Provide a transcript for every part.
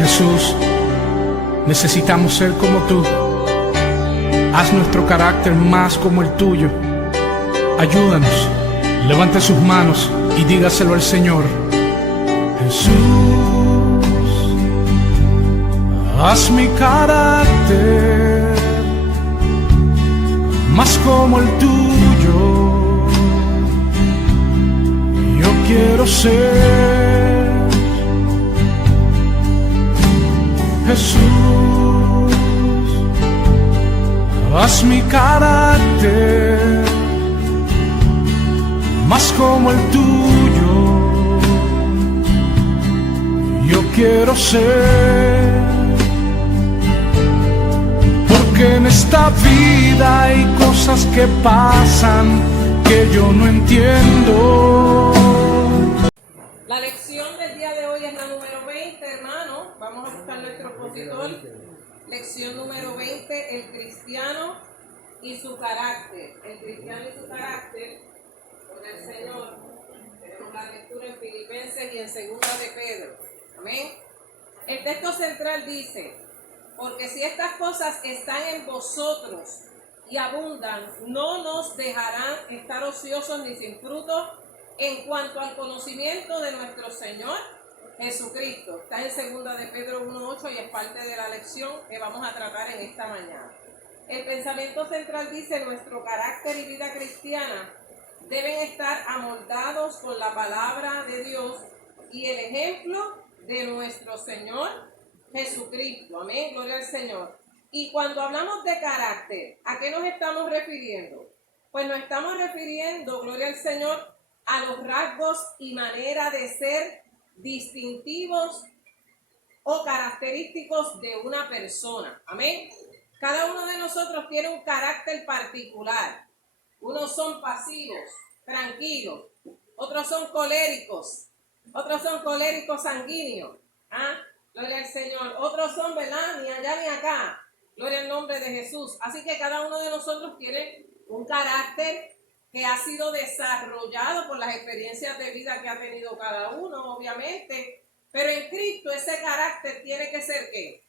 Jesús, necesitamos ser como tú. Haz nuestro carácter más como el tuyo. Ayúdanos. Levante sus manos y dígaselo al Señor. Jesús, haz mi carácter más como el tuyo. Yo quiero ser Jesús, haz mi carácter más como el tuyo. Yo quiero ser, porque en esta vida hay cosas que pasan que yo no entiendo. La lección del día de hoy es la número 20, hermano. Vamos a buscar nuestro expositor. Lección número 20, el cristiano y su carácter. El cristiano y su carácter, con el Señor. Tenemos la lectura en Filipenses y en Segunda de Pedro. Amén. El texto central dice: porque si estas cosas están en vosotros y abundan, no nos dejarán estar ociosos ni sin fruto en cuanto al conocimiento de nuestro Señor Jesucristo. Está en Segunda de Pedro 1:8 y es parte de la lección que vamos a tratar en esta mañana. El pensamiento central dice: nuestro carácter y vida cristiana deben estar amoldados con la palabra de Dios y el ejemplo de nuestro Señor Jesucristo. Amén, gloria al Señor. Y cuando hablamos de carácter, ¿a qué nos estamos refiriendo? Pues nos estamos refiriendo, gloria al Señor, a los rasgos y manera de ser distintivos o característicos de una persona. Amén. Cada uno de nosotros tiene un carácter particular. Unos son pasivos, tranquilos. Otros son coléricos. Otros son coléricos sanguíneos. Gloria al Señor. Otros son, ¿verdad? Ni allá ni acá. Gloria al nombre de Jesús. Así que cada uno de nosotros tiene un carácter que ha sido desarrollado por las experiencias de vida que ha tenido cada uno, obviamente. Pero en Cristo ese carácter tiene que ser, ¿qué?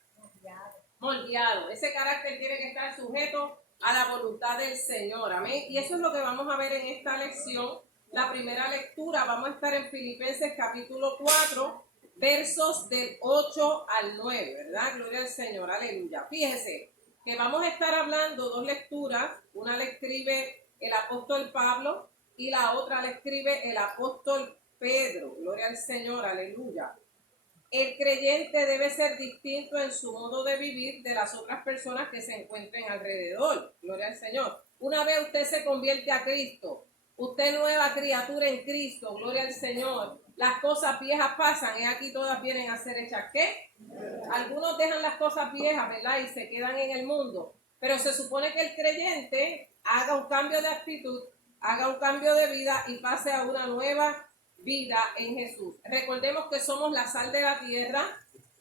Moldeado. Ese carácter tiene que estar sujeto a la voluntad del Señor. Amén. Y eso es lo que vamos a ver en esta lección. La primera lectura, vamos a estar en Filipenses capítulo 4, versos del 8 al 9, ¿verdad? Gloria al Señor, aleluya. Fíjese que vamos a estar hablando dos lecturas. Una la escribe el apóstol Pablo y la otra la escribe el apóstol Pedro. Gloria al Señor, aleluya. El creyente debe ser distinto en su modo de vivir de las otras personas que se encuentren alrededor. Gloria al Señor. Una vez usted se convierte a Cristo, usted es nueva criatura en Cristo. Gloria al Señor. Las cosas viejas pasan y aquí todas vienen a ser hechas, ¿qué? Algunos dejan las cosas viejas, ¿verdad? Y se quedan en el mundo. Pero se supone que el creyente haga un cambio de actitud, haga un cambio de vida y pase a una nueva vida en Jesús. Recordemos que somos la sal de la tierra,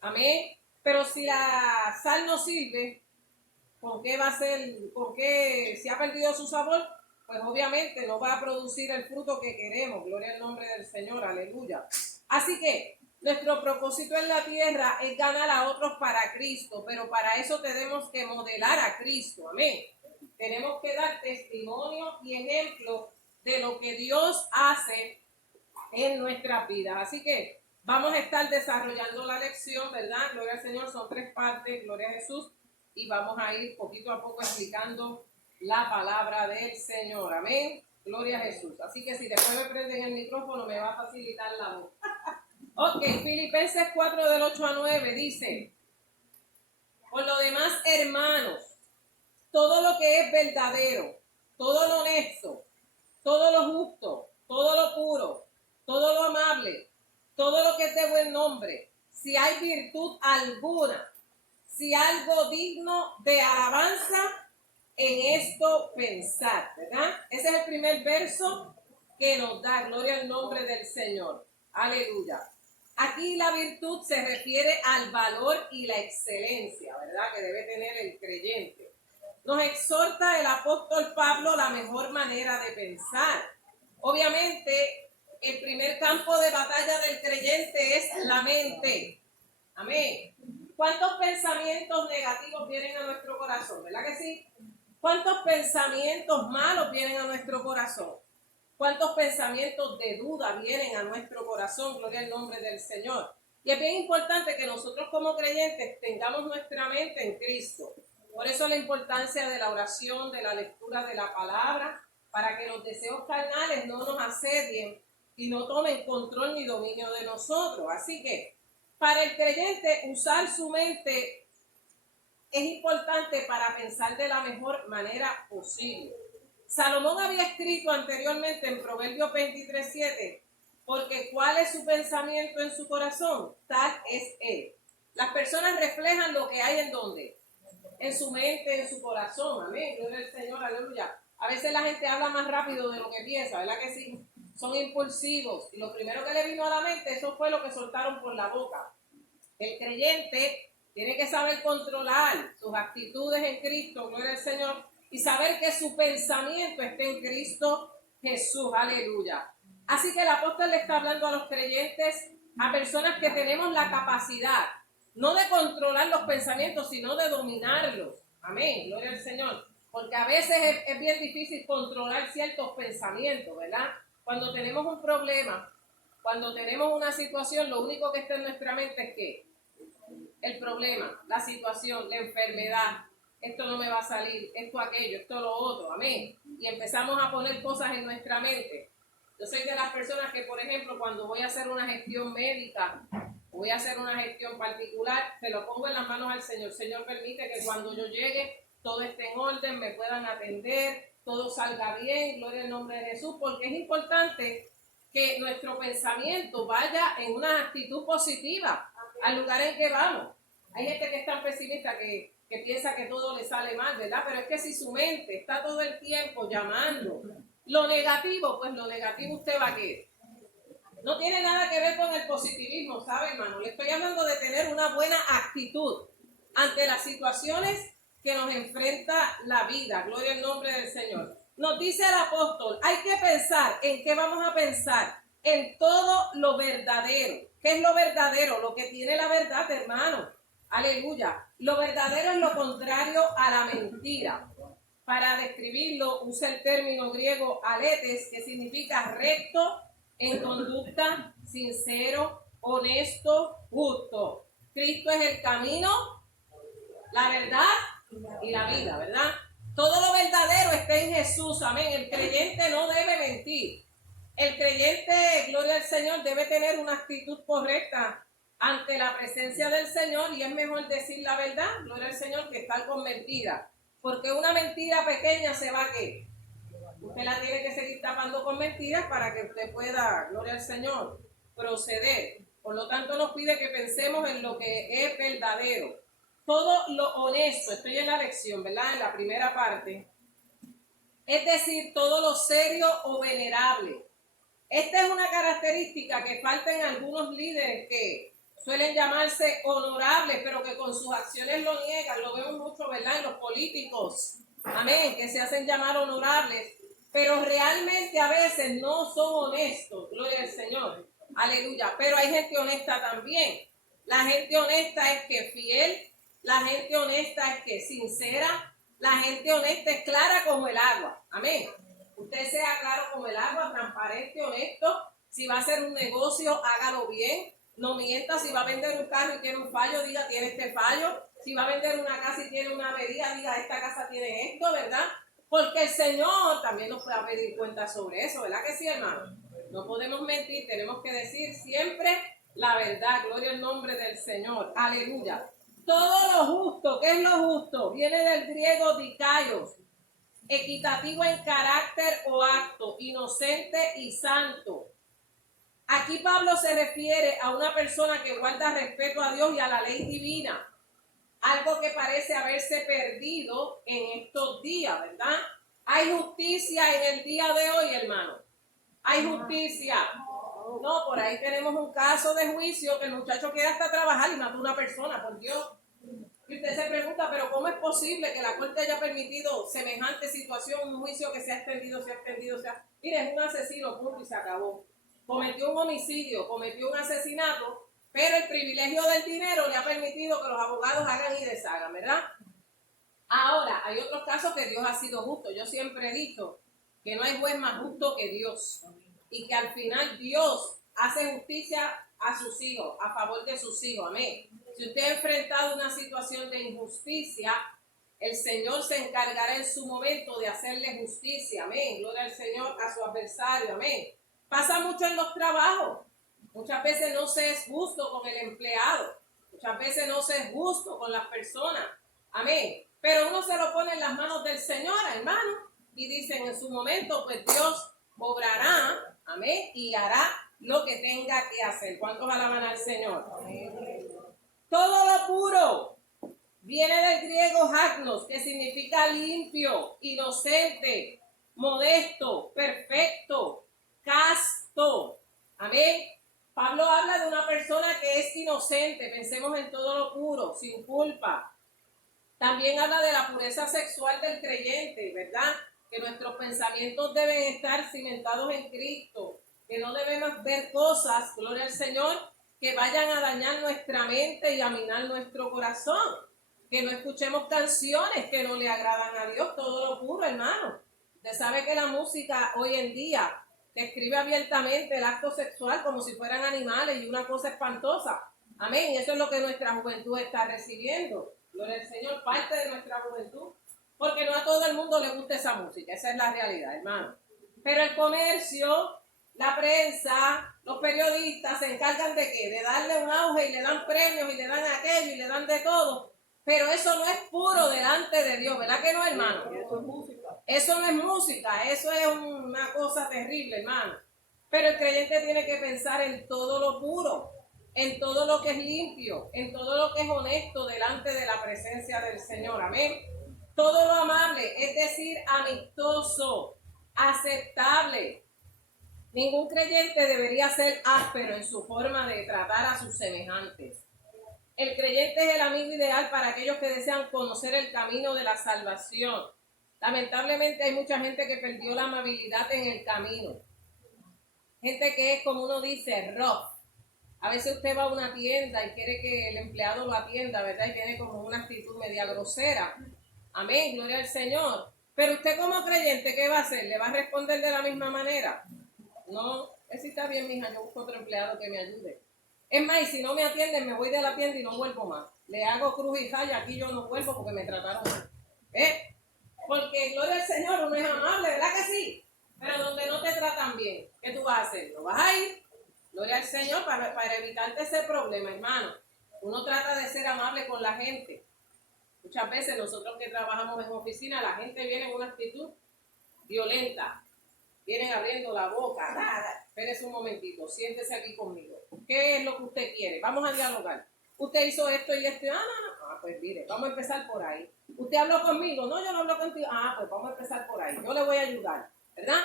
amén. Pero si la sal no sirve, ¿con qué va a ser? ¿Con qué? Si ha perdido su sabor, pues obviamente no va a producir el fruto que queremos. Gloria al nombre del Señor, aleluya. Así que nuestro propósito en la tierra es ganar a otros para Cristo, pero para eso tenemos que modelar a Cristo, amén. Tenemos que dar testimonio y ejemplo de lo que Dios hace en nuestras vidas. Así que vamos a estar desarrollando la lección, ¿verdad? Gloria al Señor, son 3 partes, gloria a Jesús, y vamos a ir poquito a poco explicando la palabra del Señor, amén. Gloria a Jesús. Así que si después me prenden el micrófono me va a facilitar la voz. Ok, Filipenses 4 del 8 a 9 dice: por lo demás, hermanos, todo lo que es verdadero, todo lo honesto, todo lo justo, todo lo puro, todo lo amable, todo lo que es de buen nombre, si hay virtud alguna, si algo digno de alabanza, en esto pensar, ¿verdad? Ese es el primer verso que nos da. Gloria al nombre del Señor. Aleluya. Aquí la virtud se refiere al valor y la excelencia, ¿verdad? Que debe tener el creyente. Nos exhorta el apóstol Pablo la mejor manera de pensar. Obviamente, el primer campo de batalla del creyente es la mente. Amén. ¿Cuántos pensamientos negativos vienen a nuestro corazón? ¿Verdad que sí? ¿Cuántos pensamientos malos vienen a nuestro corazón? ¿Cuántos pensamientos de duda vienen a nuestro corazón? Gloria al nombre del Señor. Y es bien importante que nosotros como creyentes tengamos nuestra mente en Cristo. Por eso la importancia de la oración, de la lectura de la palabra, para que los deseos carnales no nos asedien y no tomen control ni dominio de nosotros. Así que para el creyente usar su mente es importante para pensar de la mejor manera posible. Salomón había escrito anteriormente en Proverbios 23:7, porque ¿cuál es su pensamiento en su corazón? Tal es él. Las personas reflejan lo que hay en donde, en su mente, en su corazón. Amén. Gloria al Señor, aleluya. A veces la gente habla más rápido de lo que piensa, ¿verdad que sí? Son impulsivos. Y lo primero que le vino a la mente, eso fue lo que soltaron por la boca. El creyente tiene que saber controlar sus actitudes en Cristo, gloria al Señor, y saber que su pensamiento está en Cristo Jesús, aleluya. Así que el apóstol le está hablando a los creyentes, a personas que tenemos la capacidad, no de controlar los pensamientos, sino de dominarlos. Amén, gloria al Señor. Porque a veces es bien difícil controlar ciertos pensamientos, ¿verdad? Cuando tenemos un problema, cuando tenemos una situación, lo único que está en nuestra mente es que el problema, la situación, la enfermedad, esto no me va a salir, esto, aquello, esto, lo otro, amén. Y empezamos a poner cosas en nuestra mente. Yo soy de las personas que, por ejemplo, cuando voy a hacer una gestión médica, voy a hacer una gestión particular, se lo pongo en las manos al Señor. Señor, permite que cuando yo llegue, todo esté en orden, me puedan atender, todo salga bien, gloria al nombre de Jesús, porque es importante que nuestro pensamiento vaya en una actitud positiva al lugar en que vamos. Hay gente que es tan pesimista que piensa que todo le sale mal, ¿verdad? Pero es que si su mente está todo el tiempo llamando lo negativo, pues lo negativo usted va a querer. No tiene nada que ver con el positivismo, ¿sabe, hermano? Le estoy hablando de tener una buena actitud ante las situaciones que nos enfrenta la vida. Gloria al nombre del Señor. Nos dice el apóstol, hay que pensar, ¿en qué vamos a pensar? En todo lo verdadero. ¿Qué es lo verdadero? Lo que tiene la verdad, hermano. Aleluya. Lo verdadero es lo contrario a la mentira. Para describirlo, usa el término griego aletes, que significa recto, en conducta, sincero, honesto, justo. Cristo es el camino, la verdad y la vida, ¿verdad? Todo lo verdadero está en Jesús, amén. El creyente no debe mentir. El creyente, gloria al Señor, debe tener una actitud correcta ante la presencia del Señor, y es mejor decir la verdad, gloria al Señor, que estar con mentiras. Porque una mentira pequeña se va a ¿qué? Usted la tiene que seguir tapando con mentiras para que usted pueda, gloria al Señor, proceder. Por lo tanto, nos pide que pensemos en lo que es verdadero. Todo lo honesto, estoy en la lección, ¿verdad? En la primera parte. Es decir, todo lo serio o venerable. Esta es una característica que falta en algunos líderes que suelen llamarse honorables, pero que con sus acciones lo niegan. Lo vemos mucho, ¿verdad? En los políticos, amén, que se hacen llamar honorables, pero realmente a veces no son honestos, gloria al Señor, aleluya. Pero hay gente honesta también. La gente honesta es que fiel, la gente honesta es que sincera, la gente honesta es clara como el agua, amén. Usted sea claro como el agua, transparente, honesto. Si va a hacer un negocio, hágalo bien. No mienta. Si va a vender un carro y tiene un fallo, diga, tiene este fallo. Si va a vender una casa y tiene una avería, diga, esta casa tiene esto, ¿verdad? Porque el Señor también nos va a pedir cuenta sobre eso, ¿verdad que sí, hermano? No podemos mentir, tenemos que decir siempre la verdad. Gloria al nombre del Señor. Aleluya. Todo lo justo, ¿qué es lo justo? Viene del griego dikaios. Equitativo en carácter o acto, inocente y santo. Aquí Pablo se refiere a una persona que guarda respeto a Dios y a la ley divina, algo que parece haberse perdido en estos días, ¿verdad? Hay justicia en el día de hoy, hermano. Hay justicia. No, por ahí tenemos un caso de juicio que el muchacho quiere hasta trabajar y mató a una persona, por Dios. Y usted se pregunta, pero ¿cómo es posible que la corte haya permitido semejante situación, un juicio que se ha extendido? Mire, es un asesino, punto, y se acabó. Cometió un homicidio, cometió un asesinato, Pero el privilegio del dinero le ha permitido que los abogados hagan y deshagan, ¿verdad? Ahora, hay otros casos que Dios ha sido justo. Yo siempre he dicho que no hay juez más justo que Dios. Y que al final Dios hace justicia a sus hijos, a favor de sus hijos. Amén. Si usted ha enfrentado una situación de injusticia, el Señor se encargará en su momento de hacerle justicia. Amén. Gloria al Señor a su adversario. Amén. Pasa mucho en los trabajos. Muchas veces no se es justo con el empleado. Muchas veces no se es justo con las personas. Amén. Pero uno se lo pone en las manos del Señor, hermano. Y dicen en su momento, pues Dios obrará. Amén. Y hará lo que tenga que hacer. ¿Cuántos alaban al Señor? Amén. Todo lo puro viene del griego hagnos, que significa limpio, inocente, modesto, perfecto, casto. Amén. Pablo habla de una persona que es inocente. Pensemos en todo lo puro, sin culpa. También habla de la pureza sexual del creyente, ¿verdad? Que nuestros pensamientos deben estar cimentados en Cristo, que no debemos ver cosas, gloria al Señor, que vayan a dañar nuestra mente y a minar nuestro corazón. Que no escuchemos canciones que no le agradan a Dios, todo lo puro, hermano. Usted sabe que la música hoy en día describe abiertamente el acto sexual como si fueran animales y una cosa espantosa. Amén. Y eso es lo que nuestra juventud está recibiendo. Gloria al Señor, parte de nuestra juventud. Porque no a todo el mundo le gusta esa música. Esa es la realidad, hermano. Pero el comercio, la prensa, los periodistas se encargan de ¿qué? De darle un auge y le dan premios y le dan aquello y le dan de todo. Pero eso no es puro delante de Dios, ¿verdad que no, hermano? Eso es música. Eso no es música, eso es una cosa terrible, hermano. Pero el creyente tiene que pensar en todo lo puro, en todo lo que es limpio, en todo lo que es honesto delante de la presencia del Señor. Amén. Todo lo amable, es decir, amistoso, aceptable. Ningún creyente debería ser áspero en su forma de tratar a sus semejantes. El creyente es el amigo ideal para aquellos que desean conocer el camino de la salvación. Lamentablemente hay mucha gente que perdió la amabilidad en el camino. Gente que es, como uno dice, rough. A veces usted va a una tienda y quiere que el empleado lo atienda, ¿verdad? Y tiene como una actitud media grosera. Amén, gloria al Señor. Pero usted como creyente, ¿qué va a hacer? ¿Le va a responder de la misma manera? No, si está bien, mija, yo busco otro empleado que me ayude. Es más, y si no me atienden, me voy de la tienda y no vuelvo más. Le hago cruz y raya, aquí yo no vuelvo porque me trataron mal. Porque, gloria al Señor, uno es amable, ¿verdad que sí? Pero donde no te tratan bien, ¿qué tú vas a hacer? ¿No vas a ir? Gloria al Señor para evitarte ese problema, hermano. Uno trata de ser amable con la gente. Muchas veces nosotros que trabajamos en oficina, la gente viene en una actitud violenta. Vienen abriendo la boca. Nada. Espérese un momentito, siéntese aquí conmigo. ¿Qué es lo que usted quiere? Vamos a dialogar. Usted hizo esto y esto. Pues mire, vamos a empezar por ahí. ¿Usted habló conmigo? No, yo no hablo contigo. Pues vamos a empezar por ahí. Yo le voy a ayudar, ¿verdad?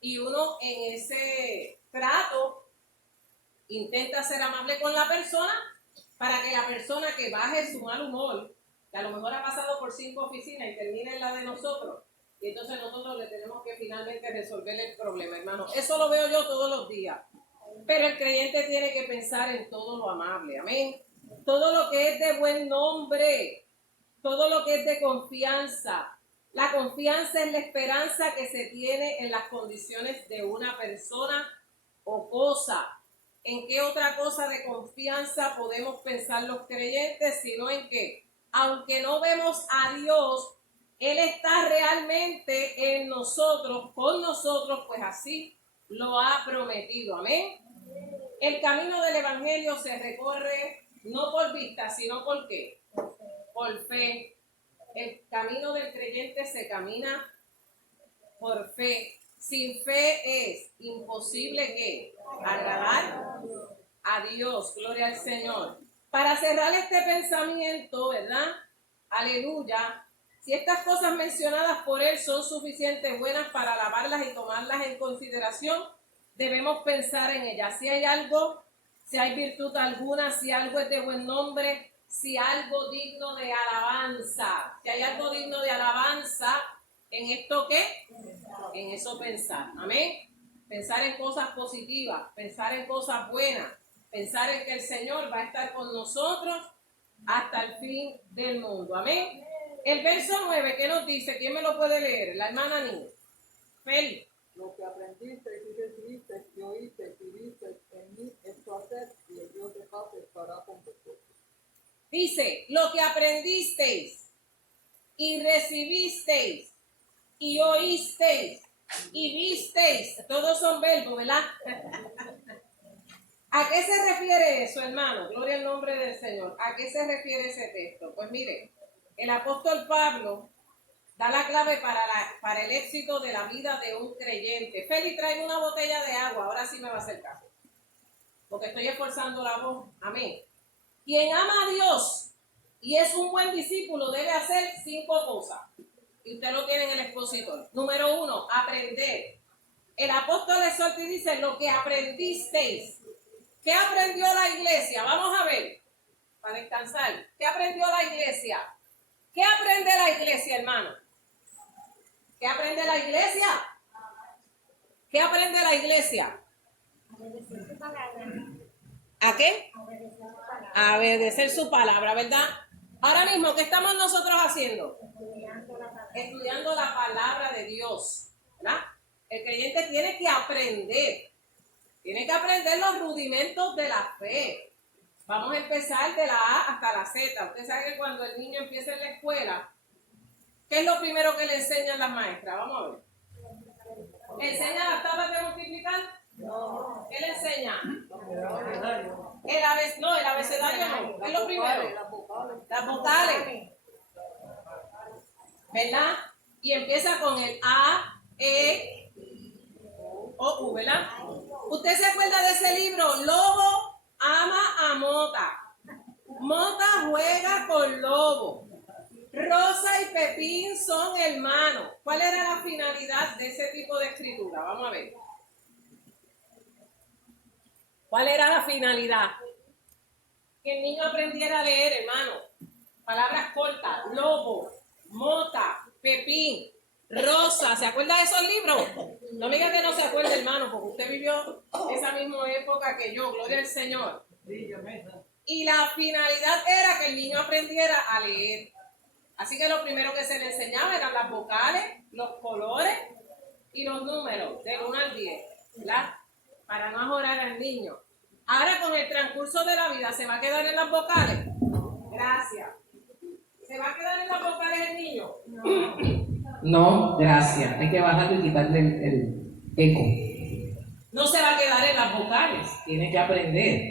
Y uno en ese trato intenta ser amable con la persona para que la persona que baje su mal humor, que a lo mejor ha pasado por 5 oficinas y termina en la de nosotros, y entonces nosotros le tenemos que finalmente resolver el problema, hermano. Eso lo veo yo todos los días. Pero el creyente tiene que pensar en todo lo amable, amén. Todo lo que es de buen nombre, todo lo que es de confianza. La confianza es la esperanza que se tiene en las condiciones de una persona o cosa. ¿En qué otra cosa de confianza podemos pensar los creyentes? Sino en que, aunque no vemos a Dios, Él está realmente en nosotros, con nosotros, pues así lo ha prometido. Amén. El camino del Evangelio se recorre no por vista, sino por ¿qué? Por fe. El camino del creyente se camina por fe. Sin fe es imposible que agradar a Dios. Gloria al Señor. Para cerrar este pensamiento, ¿verdad? Aleluya. Si estas cosas mencionadas por Él son suficientes buenas para alabarlas y tomarlas en consideración, debemos pensar en ellas. Si hay algo, si hay virtud alguna, si algo es de buen nombre, si algo digno de alabanza. Si hay algo digno de alabanza, ¿en esto qué? En eso pensar. Amén. Pensar en cosas positivas, pensar en cosas buenas, Pensar en que el Señor va a estar con nosotros hasta el fin del mundo. Amén. El verso 9, ¿qué nos dice? ¿Quién me lo puede leer? La hermana Niña. Feli. Lo que aprendiste y recibiste y oíste y viste en mí, esto hacer, y el Dios de paz estará con vosotros. Dice, lo que aprendisteis y recibisteis y oísteis y visteis, todos son verbos, ¿verdad? ¿A qué se refiere eso, hermano? Gloria al nombre del Señor. ¿A qué se refiere ese texto? Pues mire, el apóstol Pablo da la clave para el éxito de la vida de un creyente. Feli, trae una botella de agua, ahora sí me va a hacer caso, porque estoy esforzando la voz. Amén. Quien ama a Dios y es un buen discípulo debe hacer 5 cosas. Y usted lo tiene en el expositor. Número 1, aprender. El apóstol exhorta y dice, lo que aprendisteis. ¿Qué aprendió la iglesia? Vamos a ver, para descansar. ¿Qué aprendió la iglesia? ¿Qué aprende la iglesia, hermano? ¿Qué aprende la iglesia? ¿Qué aprende la iglesia? ¿A qué? A obedecer su palabra, ¿verdad? Ahora mismo, ¿qué estamos nosotros haciendo? Estudiando la palabra de Dios, ¿verdad? El creyente tiene que aprender. Tiene que aprender los rudimentos de la fe. Vamos a empezar de la A hasta la Z. Usted sabe que cuando el niño empieza en la escuela, ¿qué es lo primero que le enseñan las maestras? Vamos a ver. ¿Le enseña las tablas de multiplicar? No. ¿Qué le enseña? El abecedario no. ¿Qué es lo primero? Las vocales. ¿Verdad? Y empieza con el A, E, O, U, ¿verdad? ¿Usted se acuerda de ese libro? Lobo ama a Mota. Mota juega con Lobo. Rosa y Pepín son hermanos. ¿Cuál era la finalidad de ese tipo de escritura? Vamos a ver. ¿Cuál era la finalidad? Que el niño aprendiera a leer, hermano. Palabras cortas. Lobo, Mota, Pepín, Rosa. ¿Se acuerda de esos libros? No me diga que no se acuerda, hermano, porque usted vivió esa misma época que yo. Gloria al Señor. Y la finalidad era que el niño aprendiera a leer. Así que lo primero que se le enseñaba eran las vocales, los colores y los números, del 1 al 10, ¿verdad? Para no ajorar al niño. Ahora, con el transcurso de la vida, ¿se va a quedar en las vocales? Gracias. ¿Se va a quedar en las vocales el niño? No, gracias. Hay que bajarlo y quitarle el eco. No se va a quedar en las vocales. Tiene que aprender.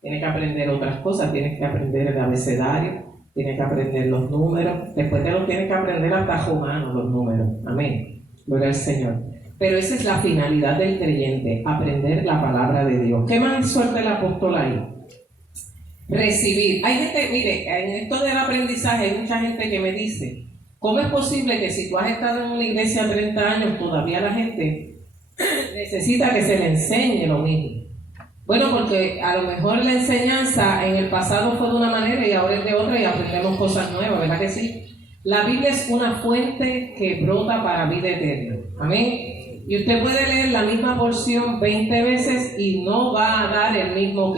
Tiene que aprender otras cosas. Tiene que aprender el abecedario. Tiene que aprender los números. Después de los tiene que aprender hasta romano los números. Amén. Gloria al Señor. Pero esa es la finalidad del creyente, aprender la palabra de Dios. ¿Qué más exhorta el apóstol ahí? Recibir. Hay gente, mire, en esto del aprendizaje hay mucha gente que me dice, ¿cómo es posible que si tú has estado en una iglesia 30 años, todavía la gente necesita que se le enseñe lo mismo? Bueno, porque a lo mejor la enseñanza en el pasado fue de una manera y ahora es de otra y aprendemos cosas nuevas, ¿verdad que sí? La Biblia es una fuente que brota para vida eterna. Amén. Y usted puede leer la misma porción 20 veces y no va a dar el mismo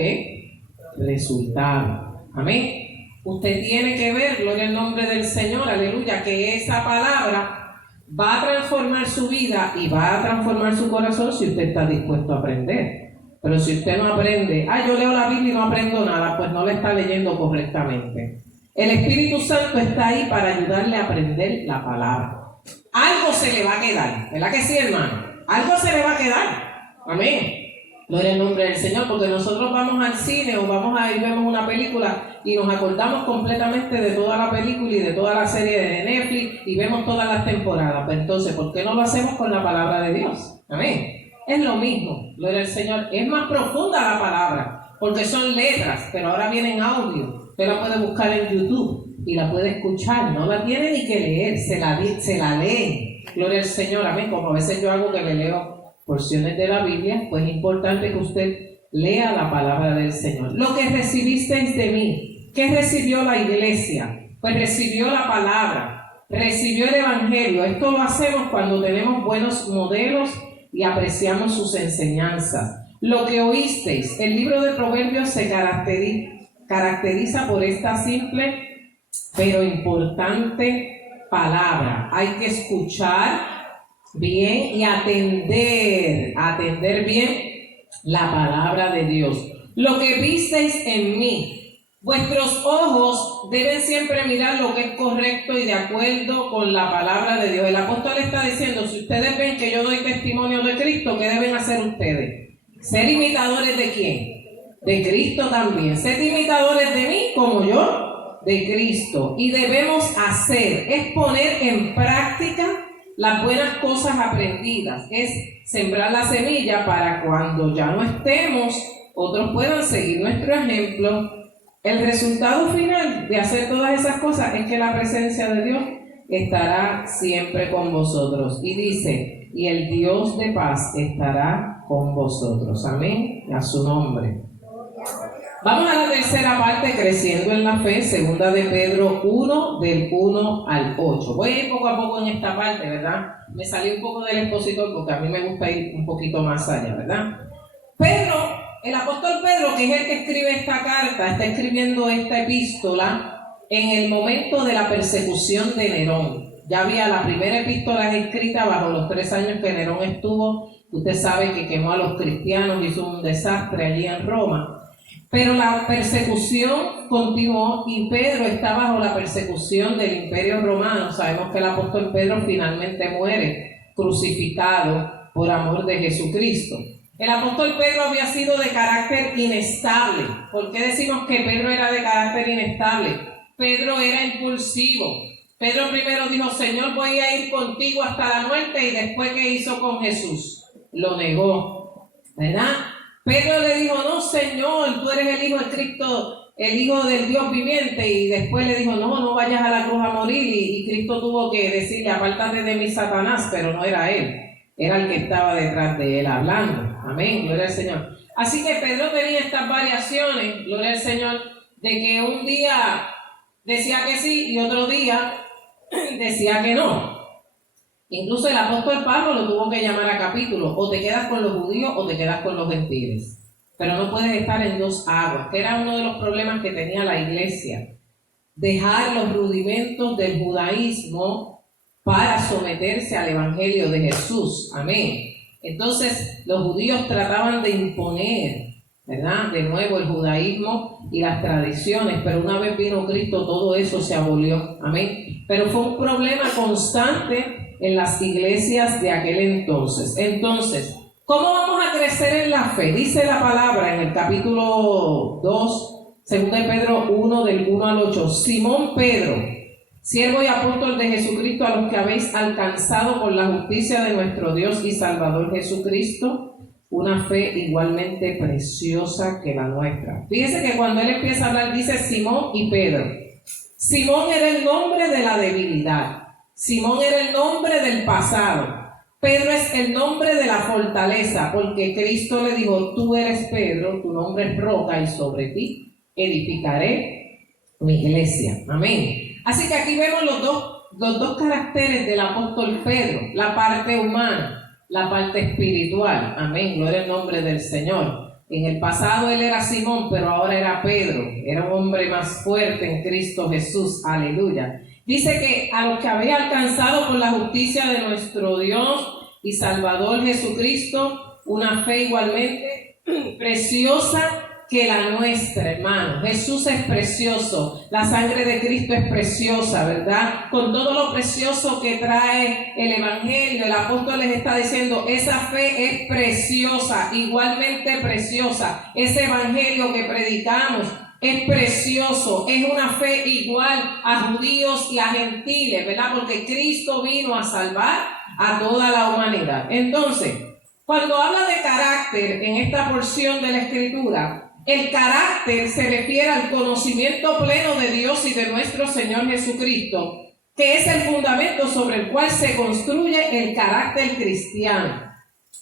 resultado. Amén. Usted tiene que ver, gloria al nombre del Señor, aleluya, que esa palabra va a transformar su vida y va a transformar su corazón si usted está dispuesto a aprender. Pero si usted no aprende, yo leo la Biblia y no aprendo nada, pues no la está leyendo correctamente. El Espíritu Santo está ahí para ayudarle a aprender la palabra. Algo se le va a quedar, ¿verdad que sí, hermano? Algo se le va a quedar. Amén. Gloria al nombre del Señor, porque nosotros vamos al cine o vamos a ir, vemos una película y nos acordamos completamente de toda la película y de toda la serie de Netflix y vemos todas las temporadas. Pero entonces, ¿por qué no lo hacemos con la palabra de Dios? Amén. Es lo mismo, gloria al Señor. Es más profunda la palabra, porque son letras, pero ahora vienen audio. Usted la puede buscar en YouTube y la puede escuchar. No la tiene ni que leer, se la lee. Gloria al Señor, amén. Como a veces yo hago que le leo porciones de la Biblia, pues es importante que usted lea la palabra del Señor. Lo que recibisteis de mí, ¿qué recibió la iglesia? Pues recibió la palabra, recibió el evangelio. Esto lo hacemos cuando tenemos buenos modelos y apreciamos sus enseñanzas. lo que oísteis. El libro de Proverbios se caracteriza por esta simple pero importante palabra. Hay que escuchar bien y atender bien la palabra de Dios. Lo que visteis en mí. Vuestros ojos deben siempre mirar lo que es correcto y de acuerdo con la palabra de Dios. El apóstol está diciendo, si ustedes ven que yo doy testimonio de Cristo, ¿qué deben hacer ustedes? ¿Ser imitadores de quién? De Cristo también. Ser imitadores de mí como yo de Cristo. Y debemos es poner en práctica las buenas cosas aprendidas. Es sembrar la semilla para cuando ya no estemos, otros puedan seguir nuestro ejemplo. El resultado final de hacer todas esas cosas es que la presencia de Dios estará siempre con vosotros. Y dice, y el Dios de paz estará con vosotros. Amén. A su nombre. Vamos a la tercera parte, creciendo en la fe, segunda de Pedro 1, del 1 al 8. Voy a ir poco a poco en esta parte, ¿verdad? Me salí un poco del expositor porque a mí me gusta ir un poquito más allá, ¿verdad? Pedro, el apóstol Pedro, que es el que escribe esta carta, está escribiendo esta epístola en el momento de la persecución de Nerón. Ya había la primera epístola escrita bajo los 3 años que Nerón estuvo. Usted sabe que quemó a los cristianos, hizo un desastre allí en Roma. Pero la persecución continuó y Pedro está bajo la persecución del Imperio Romano. Sabemos que el apóstol Pedro finalmente muere crucificado por amor de Jesucristo. El apóstol Pedro había sido de carácter inestable. ¿Por qué decimos que Pedro era de carácter inestable? Pedro era impulsivo. Pedro primero dijo, Señor, voy a ir contigo hasta la muerte, y después, ¿qué hizo con Jesús? Lo negó, ¿verdad? Pedro le dijo, no, Señor, tú eres el Hijo de Cristo, el Hijo del Dios viviente, y después le dijo, no vayas a la cruz a morir, y Cristo tuvo que decirle, apártate de mí, Satanás, pero no era él, era el que estaba detrás de él hablando. Amén, gloria al Señor. Así que Pedro tenía estas variaciones, gloria al Señor, de que un día decía que sí y otro día decía que no. Incluso el apóstol Pablo lo tuvo que llamar a capítulo, o te quedas con los judíos o te quedas con los gentiles, pero no puedes estar en dos aguas, que era uno de los problemas que tenía la iglesia, dejar los rudimentos del judaísmo para someterse al evangelio de Jesús. Amén. Entonces los judíos trataban de imponer, ¿verdad?, de nuevo el judaísmo y las tradiciones, pero una vez vino Cristo todo eso se abolió. Amén. Pero fue un problema constante en las iglesias de aquel entonces. Entonces, ¿cómo vamos a crecer en la fe? Dice la palabra en el capítulo 2, 2 de Pedro 1, del 1 al 8. Simón Pedro, siervo y apóstol de Jesucristo, a los que habéis alcanzado por la justicia de nuestro Dios y Salvador Jesucristo, una fe igualmente preciosa que la nuestra. Fíjese que cuando él empieza a hablar, dice Simón y Pedro. Simón era el nombre de la debilidad. Simón era el nombre del pasado. Pedro es el nombre de la fortaleza, porque Cristo le dijo, tú eres Pedro, tu nombre es roca, y sobre ti edificaré mi iglesia. Amén. Así que aquí vemos los dos caracteres del apóstol Pedro, la parte humana, la parte espiritual. Amén, gloria al nombre del Señor. En el pasado él era Simón, pero ahora era Pedro. Era un hombre más fuerte en Cristo Jesús. Aleluya. Dice que a los que habéis alcanzado por la justicia de nuestro Dios y Salvador Jesucristo, una fe igualmente preciosa que la nuestra, hermano. Jesús es precioso, la sangre de Cristo es preciosa, ¿verdad? Con todo lo precioso que trae el Evangelio, el apóstol les está diciendo, esa fe es preciosa, igualmente preciosa. Ese Evangelio que predicamos es precioso, es una fe igual a judíos y a gentiles, ¿verdad? Porque Cristo vino a salvar a toda la humanidad. Entonces, cuando habla de carácter en esta porción de la Escritura, el carácter se refiere al conocimiento pleno de Dios y de nuestro Señor Jesucristo, que es el fundamento sobre el cual se construye el carácter cristiano.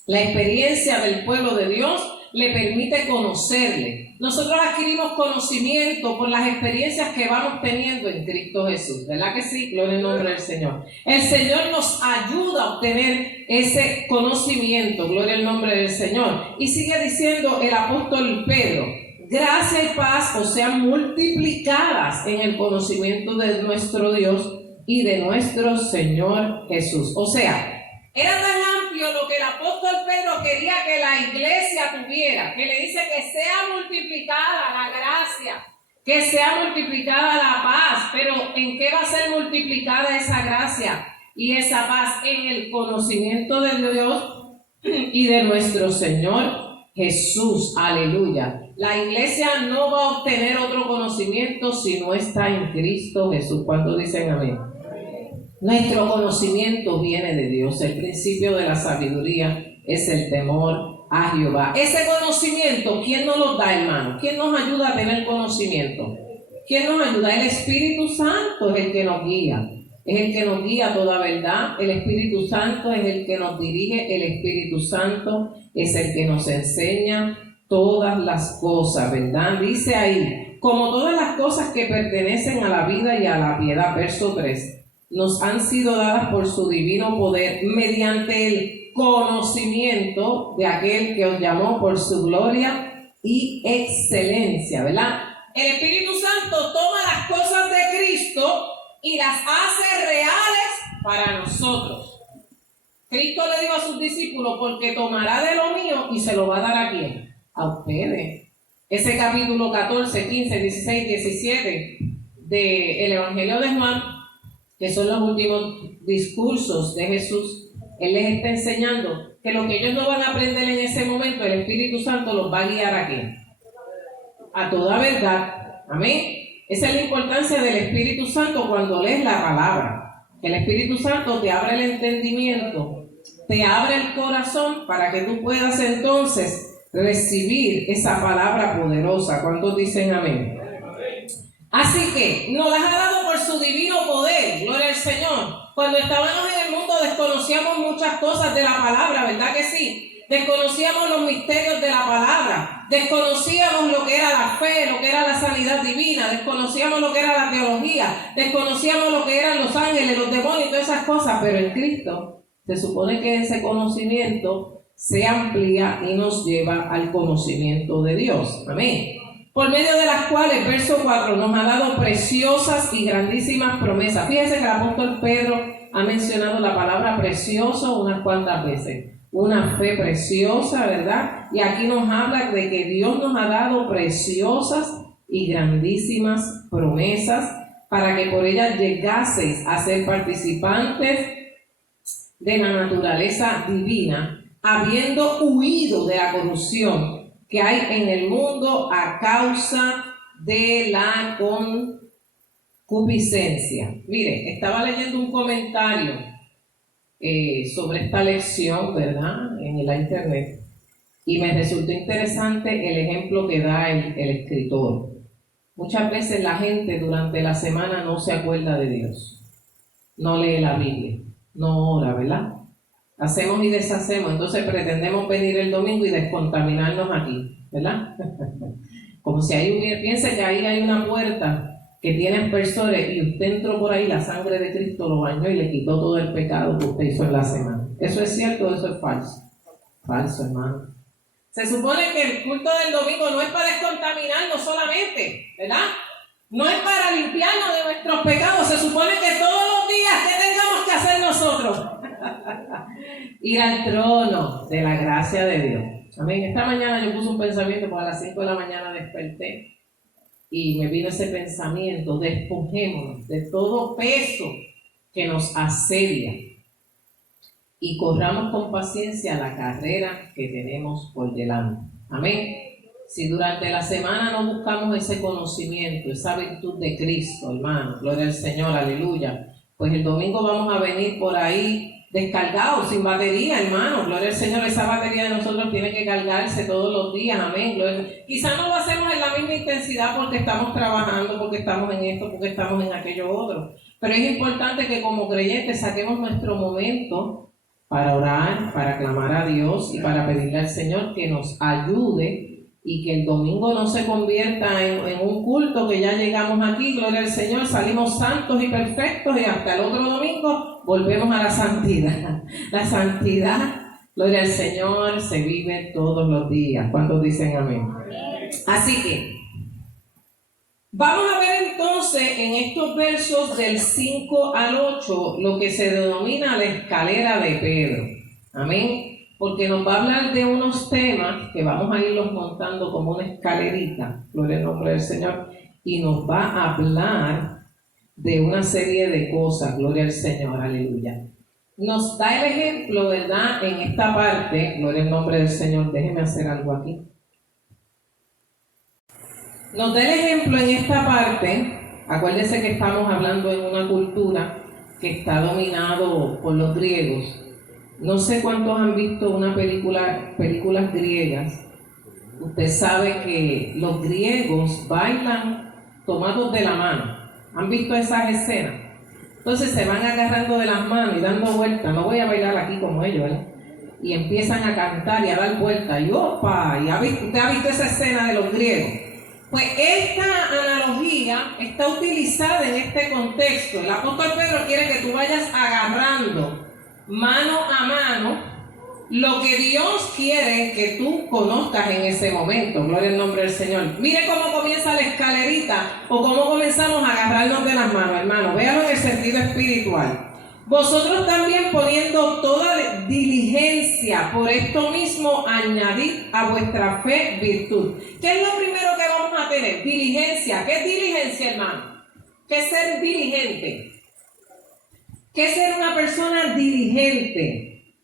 La experiencia del pueblo de Dios le permite conocerle. Nosotros adquirimos conocimiento por las experiencias que vamos teniendo en Cristo Jesús, ¿verdad que sí? Gloria al nombre del Señor. El Señor nos ayuda a obtener ese conocimiento, gloria al nombre del Señor. Y sigue diciendo el apóstol Pedro: gracia y paz os sean multiplicadas en el conocimiento de nuestro Dios y de nuestro Señor Jesús. O sea, era tan amplio lo que el apóstol Pedro quería que la iglesia tuviera, que le dice que sea multiplicada la gracia, que sea multiplicada la paz. Pero ¿en qué va a ser multiplicada esa gracia y esa paz? En el conocimiento de Dios y de nuestro Señor Jesús. Aleluya. La iglesia no va a obtener otro conocimiento si no está en Cristo Jesús. ¿Cuántos dicen amén? Nuestro conocimiento viene de Dios. El principio de la sabiduría es el temor a Jehová. Ese conocimiento, ¿quién nos lo da, hermano? ¿Quién nos ayuda a tener conocimiento? ¿Quién nos ayuda? El Espíritu Santo es el que nos guía. Es el que nos guía a toda verdad. El Espíritu Santo es el que nos dirige. El Espíritu Santo es el que nos enseña todas las cosas, ¿verdad? Dice ahí: como todas las cosas que pertenecen a la vida y a la piedad, verso 3, nos han sido dadas por su divino poder mediante el conocimiento de aquel que os llamó por su gloria y excelencia, ¿verdad? El Espíritu Santo toma las cosas de Cristo y las hace reales para nosotros. Cristo le dijo a sus discípulos: porque tomará de lo mío y se lo va a dar ¿a quién? A ustedes. Ese capítulo 14, 15, 16, 17 del Evangelio de Juan, que son los últimos discursos de Jesús, Él les está enseñando que lo que ellos no van a aprender en ese momento, el Espíritu Santo los va a guiar ¿a quién? A toda verdad. Amén. Esa es la importancia del Espíritu Santo cuando lees la palabra. Que el Espíritu Santo te abre el entendimiento, te abre el corazón para que tú puedas entonces recibir esa palabra poderosa. ¿Cuántos dicen amén? Así que nos las ha dado por su divino poder, gloria al Señor. Cuando estábamos en el mundo desconocíamos muchas cosas de la palabra, ¿verdad que sí? Desconocíamos los misterios de la palabra, desconocíamos lo que era la fe, lo que era la sanidad divina, desconocíamos lo que era la teología, desconocíamos lo que eran los ángeles, los demonios y todas esas cosas, pero en Cristo se supone que ese conocimiento se amplía y nos lleva al conocimiento de Dios. Amén. Por medio de las cuales, verso 4, nos ha dado preciosas y grandísimas promesas. Fíjense que el apóstol Pedro ha mencionado la palabra precioso unas cuantas veces. Una fe preciosa, ¿verdad? Y aquí nos habla de que Dios nos ha dado preciosas y grandísimas promesas para que por ellas llegaseis a ser participantes de la naturaleza divina, habiendo huido de la corrupción que hay en el mundo a causa de la concupiscencia. Mire, estaba leyendo un comentario sobre esta lección, ¿verdad?, en la internet, y me resultó interesante el ejemplo que da el escritor. Muchas veces la gente durante la semana no se acuerda de Dios, no lee la Biblia, no ora, ¿verdad? Hacemos y deshacemos, entonces pretendemos venir el domingo y descontaminarnos aquí, ¿verdad? Como si ahí hubiera, piense que ahí hay una puerta que tiene aspersores y usted entró por ahí, la sangre de Cristo lo bañó y le quitó todo el pecado que usted hizo en la semana. ¿Eso es cierto o eso es falso? Falso, hermano. Se supone que el culto del domingo no es para descontaminarnos solamente, ¿verdad? No es para limpiarnos de nuestros pecados. Se supone que todos los días, ¿qué tengamos que hacer nosotros? Ir al trono de la gracia de Dios. Amén. Esta mañana yo puse un pensamiento, porque a las 5 de la mañana desperté y me vino ese pensamiento: despojémonos de todo peso que nos asedia y corramos con paciencia la carrera que tenemos por delante. Amén. Si durante la semana no buscamos ese conocimiento, esa virtud de Cristo, hermano, gloria al Señor, aleluya, pues el domingo vamos a venir por ahí descargados, sin batería, hermano, gloria al Señor. Esa batería de nosotros tiene que cargarse todos los días, amén. Quizás no lo hacemos en la misma intensidad porque estamos trabajando, porque estamos en esto, porque estamos en aquello otro, pero es importante que como creyentes saquemos nuestro momento para orar, para clamar a Dios y para pedirle al Señor que nos ayude y que el domingo no se convierta en un culto que ya llegamos aquí, gloria al Señor, salimos santos y perfectos y hasta el otro domingo volvemos a la santidad. La santidad, gloria al Señor, se vive todos los días. ¿Cuántos dicen amén? Así que vamos a ver entonces en estos versos del 5 al 8 lo que se denomina la escalera de Pedro. Amén. Porque nos va a hablar de unos temas que vamos a irlos montando como una escalerita, gloria al nombre del Señor, y nos va a hablar de una serie de cosas, gloria al Señor, aleluya. Nos da el ejemplo, ¿verdad? En esta parte, gloria al nombre del Señor, déjeme hacer algo aquí. Nos da el ejemplo en esta parte, acuérdense que estamos hablando en una cultura que está dominado por los griegos. No sé cuántos han visto películas griegas. Usted sabe que los griegos bailan tomados de la mano. ¿Han visto esas escenas? Entonces se van agarrando de las manos y dando vueltas. No voy a bailar aquí como ellos, ¿verdad? Y empiezan a cantar y a dar vueltas. Y ¡opa! ¿Usted ha visto esa escena de los griegos? Pues esta analogía está utilizada en este contexto. El apóstol Pedro quiere que tú vayas agarrando mano a mano lo que Dios quiere que tú conozcas en ese momento. Gloria al nombre del Señor. Mire cómo comienza la escalerita o cómo comenzamos a agarrarnos de las manos, hermano. Véalo en el sentido espiritual. Vosotros también, poniendo toda diligencia, por esto mismo añadid a vuestra fe virtud. ¿Qué es lo primero que vamos a tener? Diligencia. ¿Qué es diligencia, hermano? ¿Qué es ser diligente? ¿Qué es ser una persona diligente?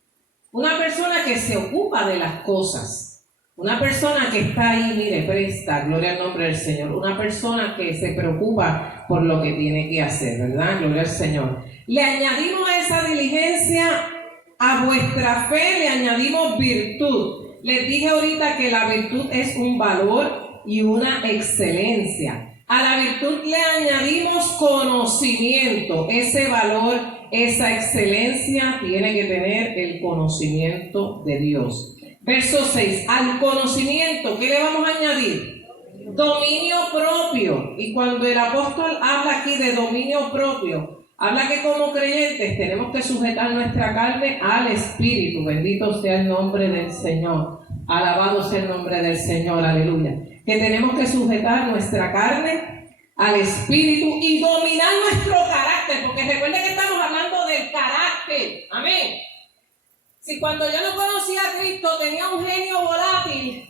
Una persona que se ocupa de las cosas. Una persona que está ahí, mire, presta, gloria al nombre del Señor. Una persona que se preocupa por lo que tiene que hacer, ¿verdad? Gloria al Señor. Le añadimos a esa diligencia, a vuestra fe le añadimos virtud. Les dije ahorita que la virtud es un valor y una excelencia. A la virtud le añadimos conocimiento. Ese valor, esa excelencia tiene que tener el conocimiento de Dios. Verso 6. Al conocimiento, ¿qué le vamos a añadir? Dominio propio. Y cuando el apóstol habla aquí de dominio propio, habla que como creyentes tenemos que sujetar nuestra carne al Espíritu. Bendito sea el nombre del Señor. Alabado sea el nombre del Señor. Aleluya. Que tenemos que sujetar nuestra carne al Espíritu y dominar nuestro carácter. Porque recuerden que estamos hablando del carácter. Amén. Si cuando yo no conocía a Cristo tenía un genio volátil,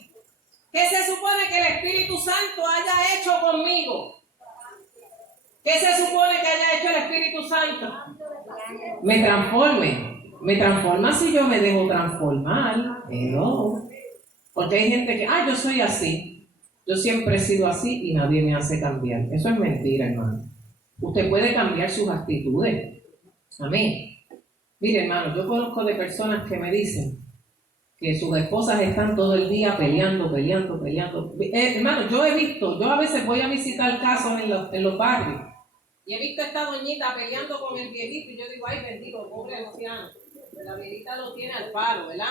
¿qué se supone que el Espíritu Santo haya hecho conmigo? ¿Qué se supone que haya hecho el Espíritu Santo? Me transforme. Me transforma si yo me dejo transformar. Pero, porque hay gente que, yo soy así. Yo siempre he sido así y nadie me hace cambiar. Eso es mentira, hermano. Usted puede cambiar sus actitudes. Amén. Mire, hermano, yo conozco de personas que me dicen que sus esposas están todo el día peleando. Hermano, yo a veces voy a visitar casos en los barrios y he visto a esta doñita peleando con el viejito y yo digo, ay bendito, pobre anciano, la viejita lo tiene al palo, ¿verdad?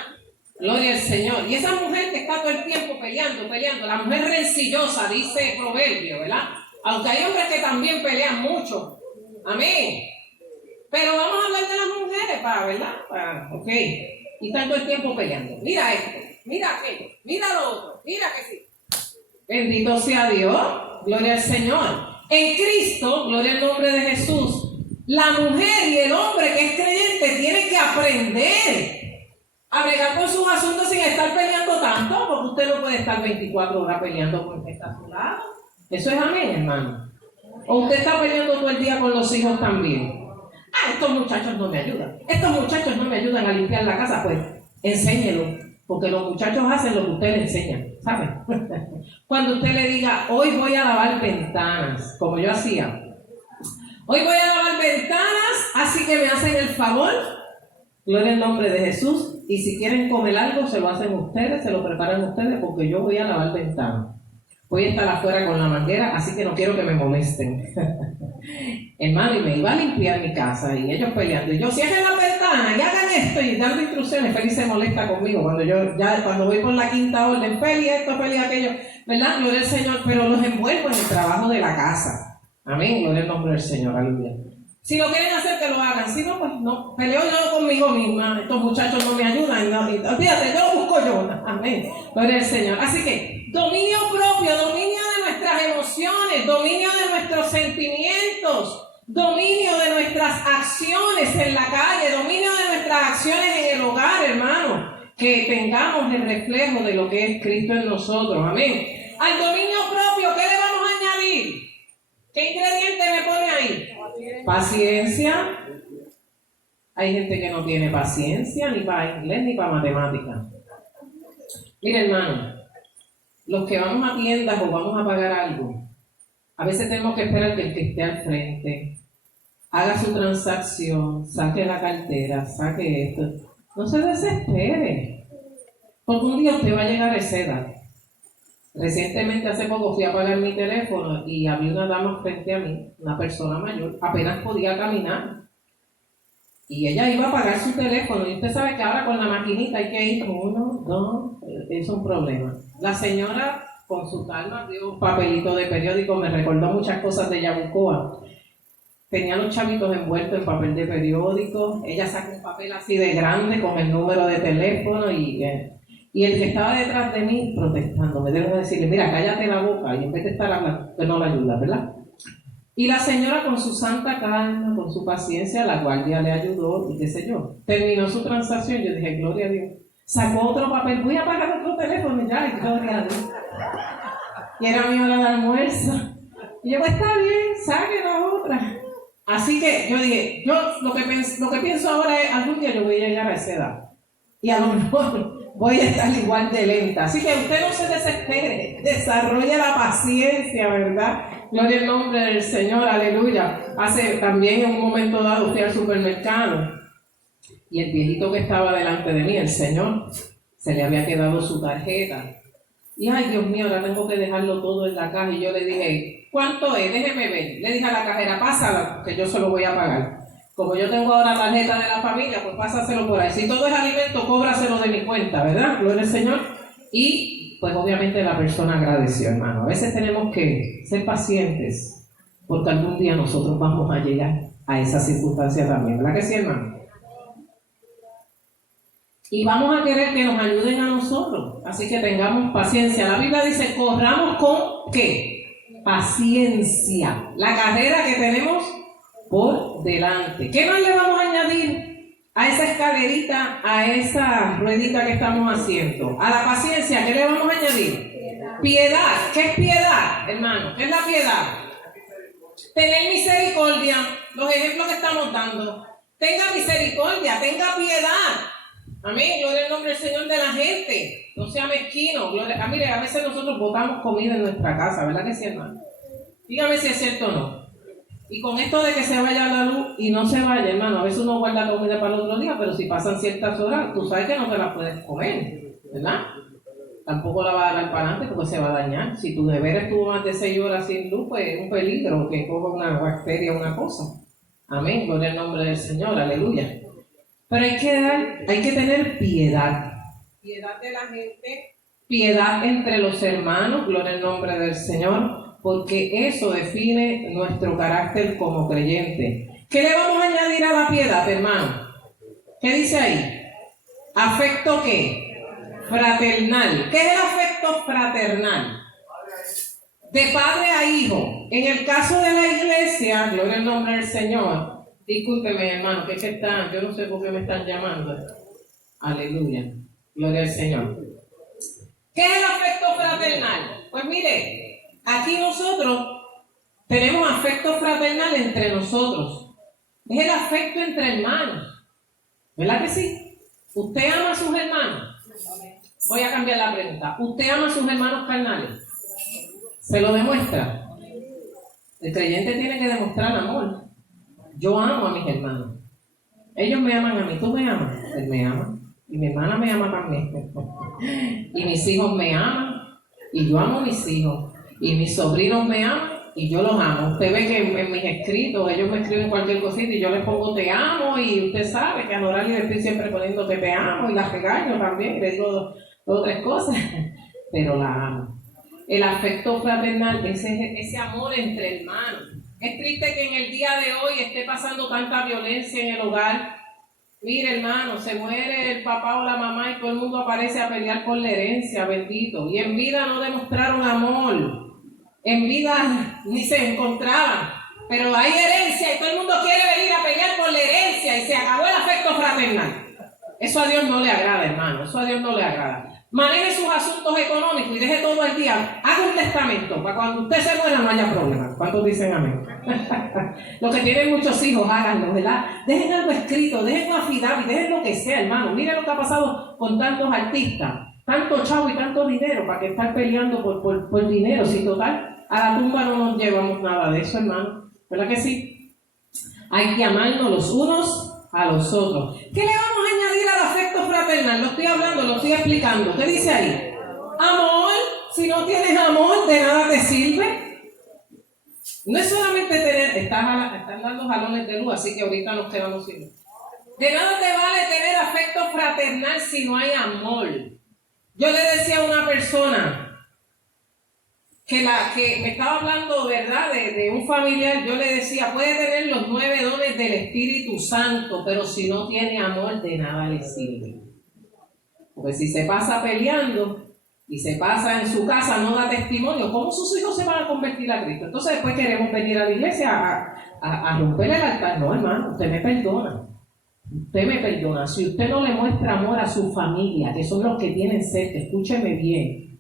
Gloria al Señor. Y esa mujer que está todo el tiempo peleando, la mujer rencillosa, dice Proverbio, ¿verdad? Aunque hay hombres que también pelean mucho. Amén. Pero vamos a hablar de las mujeres, ¿verdad? Ok. Y están todo el tiempo peleando. Mira esto, mira aquello, mira lo otro, mira que sí. Bendito sea Dios, gloria al Señor. En Cristo, gloria al nombre de Jesús, la mujer y el hombre que es creyente tienen que aprender a bregar con sus asuntos sin estar peleando tanto, porque usted no puede estar 24 horas peleando con el que está a su lado. Eso es amén, hermano. O usted está peleando todo el día con los hijos también. Estos muchachos no me ayudan. Estos muchachos no me ayudan a limpiar la casa. Pues enséñelo, porque los muchachos hacen lo que usted le enseña, ¿sabe? Cuando usted le diga, hoy voy a lavar ventanas, como yo hacía. Hoy voy a lavar ventanas, así que me hacen el favor. Gloria al nombre de Jesús. Y si quieren comer algo, se lo hacen ustedes, se lo preparan ustedes, porque yo voy a lavar ventanas. voy a estar afuera con la manguera, así que no quiero que me molesten. Hermano, y me iba a limpiar mi casa y ellos peleando. Y yo, cierren la ventana y hagan esto y dando instrucciones. Feli se molesta conmigo cuando voy por la quinta orden. Feli esto, Feli aquello. ¿Verdad? Gloria al Señor. Pero los envuelvo en el trabajo de la casa. Amén. Gloria al nombre del Señor. Aleluya. Si lo quieren hacer, que lo hagan. Si no, pues no. Peleo yo conmigo misma. Estos muchachos no me ayudan. No, fíjate, yo lo busco yo. Amén. Gloria al Señor. Así que, dominio propio, dominio de nuestras emociones, dominio de nuestros sentimientos, dominio de nuestras acciones en la calle, dominio de nuestras acciones en el hogar, hermano. Que tengamos el reflejo de lo que es Cristo en nosotros. Amén. Al dominio propio, ¿qué le vamos a añadir? ¿Qué ingrediente me pone ahí? Paciencia. Hay gente que no tiene paciencia ni para inglés ni para matemáticas. Mire, hermano, los que vamos a tiendas o vamos a pagar algo, a veces tenemos que esperar que el que esté al frente haga su transacción, saque la cartera, saque esto. No se desespere, porque un día usted va a llegar a esa edad. Recientemente, hace poco, fui a pagar mi teléfono y había una dama frente a mí, una persona mayor, apenas podía caminar. Y ella iba a pagar su teléfono. Y usted sabe que ahora con la maquinita hay que ir 1, 2, es un problema. La señora, con su calma, dio un papelito de periódico, me recordó muchas cosas de Yabucoa. Tenía los chavitos envueltos en papel de periódico. Ella sacó un papel así de grande con el número de teléfono y el que estaba detrás de mí protestando, me debo decirle, mira, cállate la boca, y en vez de estar hablando, que no la ayuda, ¿verdad? Y la señora con su santa calma, con su paciencia, la guardia le ayudó y qué sé yo. Terminó su transacción, yo dije, gloria a Dios. Sacó otro papel, voy a pagar otro teléfono, ya, y gloria a Dios. Y era mi hora de almuerzo. Y yo, pues está bien, saque la otra. Así que yo dije, lo que pienso ahora es, algún día yo voy a llegar a esa edad. Y a lo mejor voy a estar igual de lenta. Así que usted no se desespere, desarrolle la paciencia, ¿verdad? Gloria al nombre del Señor, aleluya. También en un momento dado fui al supermercado y el viejito que estaba delante de mí, el Señor, se le había quedado su tarjeta. Y ay, Dios mío, ahora tengo que dejarlo todo en la caja. Y yo le dije, ¿cuánto es? Déjeme ver. Le dije a la cajera, pásala, que yo se lo voy a pagar. Como yo tengo ahora tarjeta de la familia, pues pásaselo por ahí. Si todo es alimento, cóbraselo de mi cuenta, ¿verdad? Gloria al Señor. Y pues obviamente la persona agradeció, hermano. A veces tenemos que ser pacientes, porque algún día nosotros vamos a llegar a esa circunstancia también, ¿verdad que sí, hermano? Y vamos a querer que nos ayuden a nosotros, así que tengamos paciencia. La Biblia dice, corramos con ¿qué? Paciencia. La carrera que tenemos por delante. ¿Qué más le vamos a añadir a esa escalerita, a esa ruedita que estamos haciendo? A la paciencia, ¿qué le vamos a añadir? Piedad. ¿Qué es piedad, hermano? ¿Qué es la piedad? Tener misericordia. Los ejemplos que estamos dando. Tenga misericordia, tenga piedad. Amén, gloria al nombre del Señor de la gente. No sea mezquino. Mire, a veces nosotros botamos comida en nuestra casa, ¿verdad que sí, hermano? Dígame si es cierto o no. Y con esto de que se vaya la luz y no se vaya, hermano, a veces uno guarda comida para el otro día, pero si pasan ciertas horas, tú sabes que no te la puedes comer, ¿verdad? Tampoco la vas a dar para adelante porque se va a dañar. Si tu nevera estuvo más de 6 horas sin luz, pues es un peligro que coja una bacteria o una cosa. Amén, gloria al nombre del Señor, aleluya. Pero hay que tener piedad. Piedad de la gente, piedad entre los hermanos, gloria al nombre del Señor, porque eso define nuestro carácter como creyente. ¿Qué le vamos a añadir a la piedad, hermano? ¿Qué dice ahí? ¿Afecto qué? Fraternal. ¿Qué es el afecto fraternal? De padre a hijo. En el caso de la iglesia, gloria al nombre del Señor, discúlpeme, hermano, que están, yo no sé por qué me están llamando. Aleluya. Gloria al Señor. ¿Qué es el afecto fraternal? Pues mire, aquí nosotros tenemos afecto fraternal entre nosotros. Es el afecto entre hermanos. ¿Verdad que sí? ¿Usted ama a sus hermanos? Voy a cambiar la pregunta. ¿Usted ama a sus hermanos carnales? ¿Se lo demuestra? El creyente tiene que demostrar amor. Yo amo a mis hermanos. Ellos me aman a mí. ¿Tú me amas? Él me ama. Y mi hermana me ama también. Y mis hijos me aman. Y yo amo a mis hijos. Y mis sobrinos me aman y yo los amo. Usted ve que en mis escritos ellos me escriben cualquier cosita y yo les pongo te amo, y usted sabe que a Noralia le estoy siempre poniendo que te amo y las regaño también, le digo dos o tres cosas, pero la amo. El afecto fraternal, ese amor entre hermanos. Es triste que en el día de hoy esté pasando tanta violencia en el hogar. Mire, hermano, se muere el papá o la mamá y todo el mundo aparece a pelear por la herencia, bendito. Y en vida no demostraron amor. En vida ni se encontraban. Pero hay herencia y todo el mundo quiere venir a pelear por la herencia y se acabó el afecto fraternal. Eso a Dios no le agrada, hermano. Eso a Dios no le agrada. Maneje sus asuntos económicos y deje todo el día. Haga un testamento para cuando usted se muera no haya problema. ¿Cuántos dicen amén? Los que tienen muchos hijos, háganlo, ¿verdad? Dejen algo escrito, dejen una affidavit, dejen lo que sea, hermano. Miren lo que ha pasado con tantos artistas. Tanto chavo y tanto dinero para que estar peleando por dinero. Si total, a la tumba no nos llevamos nada de eso, hermano. ¿Verdad que sí? Hay que amarnos los unos a los otros. ¿Qué le vamos a añadir al afecto fraternal? Lo estoy hablando, lo estoy explicando. ¿Qué dice ahí? Amor. Si no tienes amor, de nada te sirve. No es solamente tener, están dando jalones de luz, así que ahorita nos quedamos sin luz. De nada te vale tener afecto fraternal si no hay amor. Yo le decía a una persona que me estaba hablando, ¿verdad?, de un familiar. Yo le decía, puede tener los 9 dones del Espíritu Santo, pero si no tiene amor, de nada le sirve. Porque si se pasa peleando y se pasa en su casa, no da testimonio, ¿cómo sus hijos se van a convertir a Cristo? Entonces después queremos venir a la iglesia a romper el altar. No, hermano, usted me perdona. Usted me perdona. Si usted no le muestra amor a su familia, que son los que tienen cerca, escúcheme bien.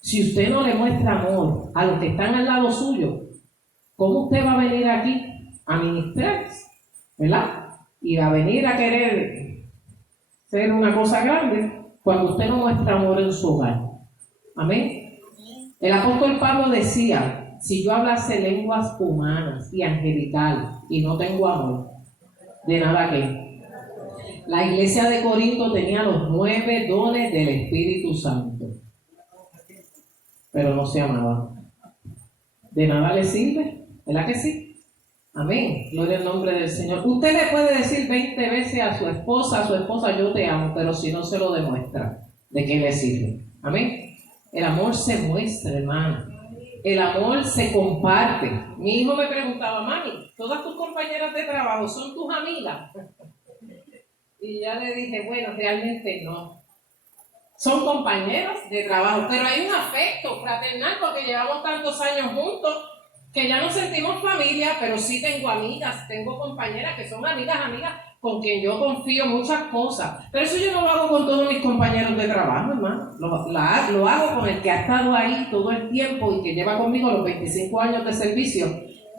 Si usted no le muestra amor a los que están al lado suyo, ¿cómo usted va a venir aquí a ministrar? ¿Verdad? Y a venir a querer ser una cosa grande cuando usted no muestra amor en su hogar. Amén. El apóstol Pablo decía, si yo hablase lenguas humanas y angelicales y no tengo amor, de nada que. La iglesia de Corinto tenía los 9 dones del Espíritu Santo, pero no se amaban. De nada le sirve, ¿verdad que sí? Amén, gloria al nombre del Señor. Usted le puede decir 20 veces a su esposa, yo te amo, pero si no se lo demuestra, ¿de qué le sirve? Amén. El amor se muestra, hermano. El amor se comparte. Mi hijo me preguntaba, mami, ¿todas tus compañeras de trabajo son tus amigas? Y ya le dije, bueno, realmente no. Son compañeros de trabajo, pero hay un afecto fraternal porque llevamos tantos años juntos que ya nos sentimos familia, pero sí tengo amigas, tengo compañeras que son amigas con quien yo confío muchas cosas. Pero eso yo no lo hago con todos mis compañeros de trabajo, hermano. Lo hago con el que ha estado ahí todo el tiempo y que lleva conmigo los 25 años de servicio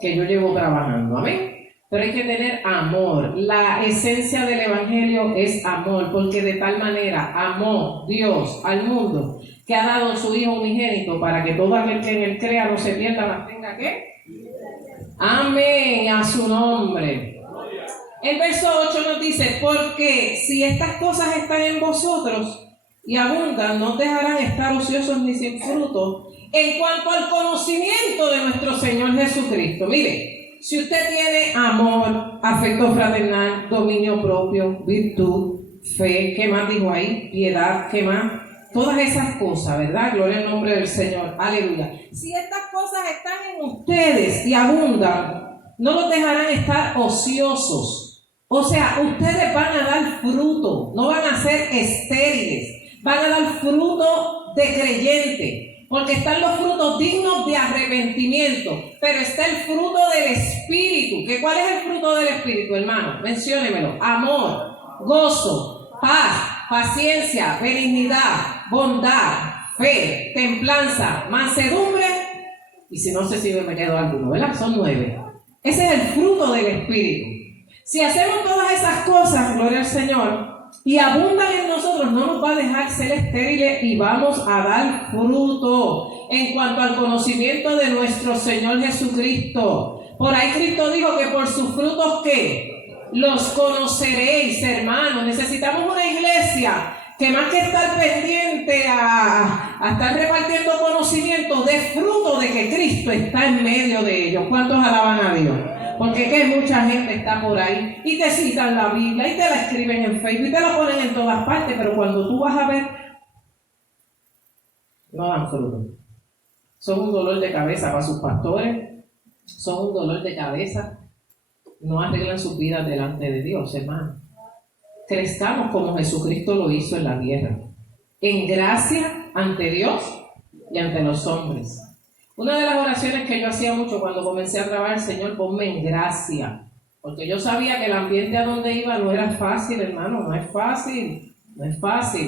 que yo llevo trabajando. Amén. Pero hay que tener amor. La esencia del evangelio es amor, porque de tal manera amó Dios al mundo que ha dado su Hijo unigénito para que todo aquel que en él crea no se pierda, mas tenga ¿qué? Amén, a su nombre. El verso 8 nos dice, porque si estas cosas están en vosotros y abundan, no dejarán estar ociosos ni sin fruto en cuanto al conocimiento de nuestro Señor Jesucristo. Mire, si usted tiene amor, afecto fraternal, dominio propio, virtud, fe, ¿qué más dijo ahí? Piedad, ¿qué más? Todas esas cosas, ¿verdad? Gloria al nombre del Señor. Aleluya. Si estas cosas están en ustedes y abundan, no los dejarán estar ociosos. O sea, ustedes van a dar fruto, no van a ser estériles, van a dar fruto de creyente. Porque están los frutos dignos de arrepentimiento, pero está el fruto del Espíritu. ¿Cuál es el fruto del Espíritu, hermano? Menciónemelo. Amor, gozo, paz, paciencia, benignidad, bondad, fe, templanza, mansedumbre. Y si no sé si me quedo alguno, ¿verdad? Son 9. Ese es el fruto del Espíritu. Si hacemos todas esas cosas, gloria al Señor, y abundan en nosotros, no nos va a dejar ser estériles y vamos a dar fruto en cuanto al conocimiento de nuestro Señor Jesucristo. Por ahí Cristo dijo que por sus frutos, ¿qué? Los conoceréis, hermanos. Necesitamos una iglesia que más que estar pendiente a estar repartiendo conocimiento, dé fruto de que Cristo está en medio de ellos. ¿Cuántos alaban a Dios? Porque que mucha gente está por ahí y te citan la Biblia y te la escriben en Facebook y te la ponen en todas partes, pero cuando tú vas a ver, no dan fruto. Son un dolor de cabeza para sus pastores, son un dolor de cabeza, no arreglan sus vidas delante de Dios, hermano. Crezcamos como Jesucristo lo hizo en la tierra, en gracia ante Dios y ante los hombres. Una de las oraciones que yo hacía mucho cuando comencé a trabajar, Señor, ponme en gracia, porque yo sabía que el ambiente a donde iba no era fácil, hermano, no es fácil,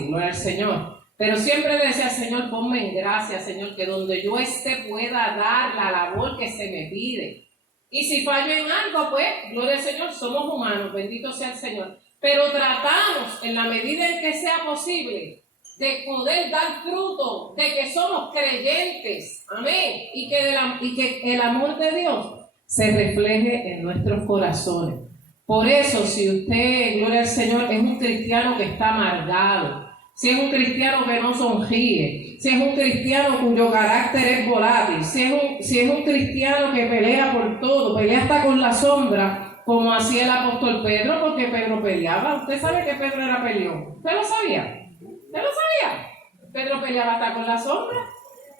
gloria al Señor. Pero siempre le decía, Señor, ponme en gracia, Señor, que donde yo esté pueda dar la labor que se me pide. Y si fallo en algo, pues, gloria al Señor, somos humanos, bendito sea el Señor. Pero tratamos, en la medida en que sea posible, de poder dar fruto, de que somos creyentes, amén, y que el amor de Dios se refleje en nuestros corazones. Por eso, si usted, gloria al Señor, es un cristiano que está amargado, si es un cristiano que no sonríe, si es un cristiano cuyo carácter es volátil, si es un cristiano que pelea por todo, pelea hasta con la sombra, como hacía el apóstol Pedro, porque Pedro peleaba. Usted sabe que Pedro era peleón. ¿Usted lo sabía? ¿Usted lo sabía? Pedro peleaba hasta con la sombra.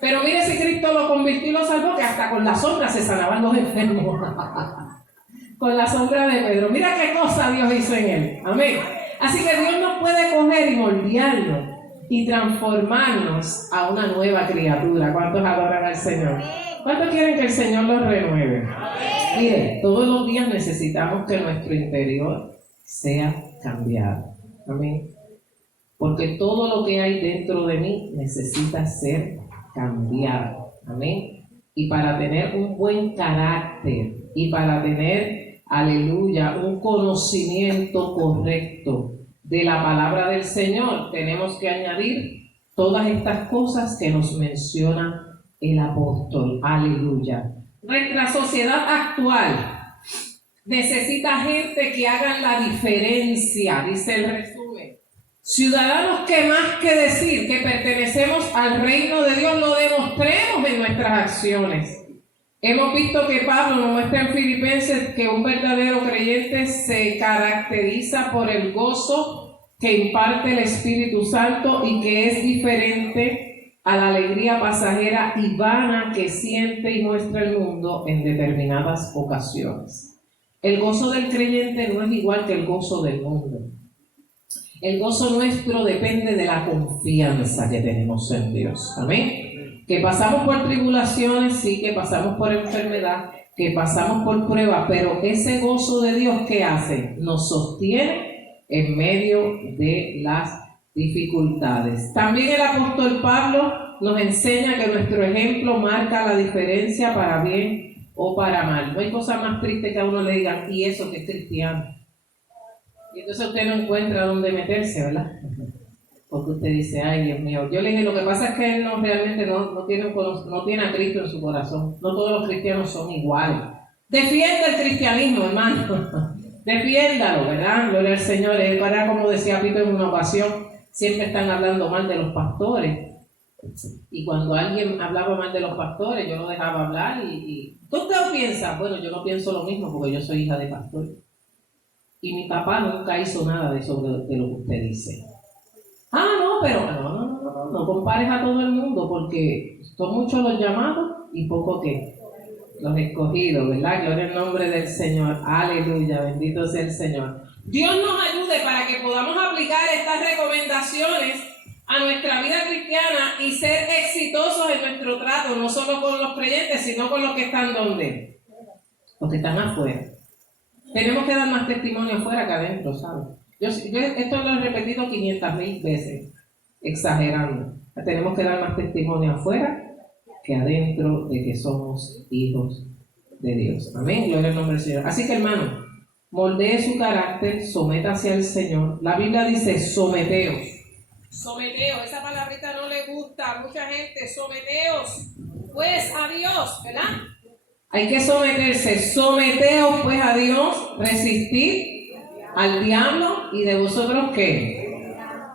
Pero mire si Cristo lo convirtió y lo salvó, que hasta con la sombra se sanaban los enfermos. Con la sombra de Pedro. Mira qué cosa Dios hizo en él. Amén. Así que Dios nos puede coger y moldearnos y transformarnos a una nueva criatura. ¿Cuántos adoran al Señor? ¿Cuántos quieren que el Señor los renueve? Mire, todos los días necesitamos que nuestro interior sea cambiado. Amén. Porque todo lo que hay dentro de mí necesita ser cambiado. Amén. Y para tener un buen carácter y para tener, aleluya, un conocimiento correcto de la palabra del Señor, tenemos que añadir todas estas cosas que nos menciona el apóstol. Aleluya. Nuestra sociedad actual necesita gente que hagan la diferencia, dice el resumen. Ciudadanos que más que decir que pertenecemos al reino de Dios, lo demostremos en nuestras acciones. Hemos visto que Pablo nos muestra en Filipenses que un verdadero creyente se caracteriza por el gozo que imparte el Espíritu Santo y que es diferente a la alegría pasajera y vana que siente y muestra el mundo en determinadas ocasiones. El gozo del creyente no es igual que el gozo del mundo. El gozo nuestro depende de la confianza que tenemos en Dios. Amén. Que pasamos por tribulaciones, sí, que pasamos por enfermedad, que pasamos por pruebas, pero ese gozo de Dios, ¿qué hace? Nos sostiene en medio de las dificultades. También el apóstol Pablo nos enseña que nuestro ejemplo marca la diferencia para bien o para mal. No hay cosa más triste que a uno le digan, y eso que es cristiano. Y entonces usted no encuentra dónde meterse, ¿verdad? Porque usted dice, ay Dios mío. Yo le dije, lo que pasa es que él realmente no tiene a Cristo en su corazón. No todos los cristianos son iguales. Defienda el cristianismo, hermano. Defiéndalo, ¿verdad? Gloria al Señor. Para, como decía Pito en una ocasión, siempre están hablando mal de los pastores. Y cuando alguien hablaba mal de los pastores, yo lo dejaba hablar y ¿qué usted piensa? Bueno, yo no pienso lo mismo porque yo soy hija de pastor. Y mi papá nunca hizo nada de eso de lo que usted dice. No, pero no compares a todo el mundo porque son muchos los llamados y poco que los escogidos, ¿verdad? Gloria al nombre del Señor. Aleluya, bendito sea el Señor. Dios nos ayude para que podamos aplicar estas recomendaciones a nuestra vida cristiana y ser exitosos en nuestro trato, no solo con los creyentes, sino con los que están ¿dónde? Los que están afuera. Tenemos que dar más testimonio afuera que adentro, ¿sabes? Yo esto lo he repetido 500,000 veces, exagerando. Tenemos que dar más testimonio afuera que adentro de que somos hijos de Dios. Amén, gloria al nombre del Señor. Así que, hermano, moldee su carácter, sométase al Señor. La Biblia dice, someteos. Someteos, esa palabrita no le gusta a mucha gente. Someteos, pues, a Dios, ¿verdad? Hay que someterse. Someteos, pues, a Dios, resistir al diablo y de vosotros, ¿qué?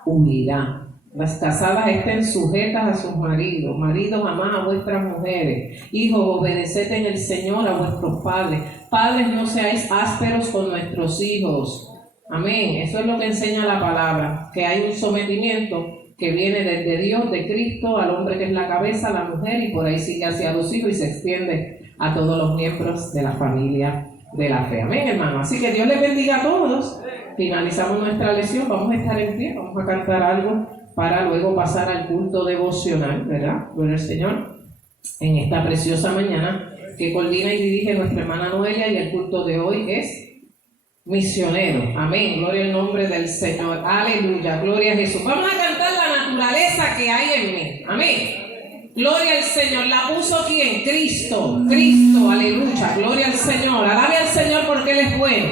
huirá. Las casadas estén sujetas a sus maridos. Maridos, amad a vuestras mujeres. Hijos, obedeced en el Señor a vuestros padres. Padres, no seáis ásperos con nuestros hijos. Amén. Eso es lo que enseña la palabra, que hay un sometimiento que viene desde Dios, de Cristo, al hombre que es la cabeza, a la mujer, y por ahí sigue hacia los hijos y se extiende a todos los miembros de la familia de la fe. Amén, hermano. Así que Dios les bendiga a todos. Finalizamos nuestra lección. Vamos a estar en pie, vamos a cantar algo para luego pasar al culto devocional, ¿verdad? Gloria al Señor. En esta preciosa mañana que coordina y dirige nuestra hermana Noelia, y el culto de hoy es misionero. Amén. Gloria al nombre del Señor. Aleluya. Gloria a Jesús. Vamos a cantar la naturaleza que hay en mí. Amén. Gloria al Señor. La puso ¿quién? Cristo. Cristo. Aleluya. Gloria al Señor. Alabe al Señor porque Él es bueno.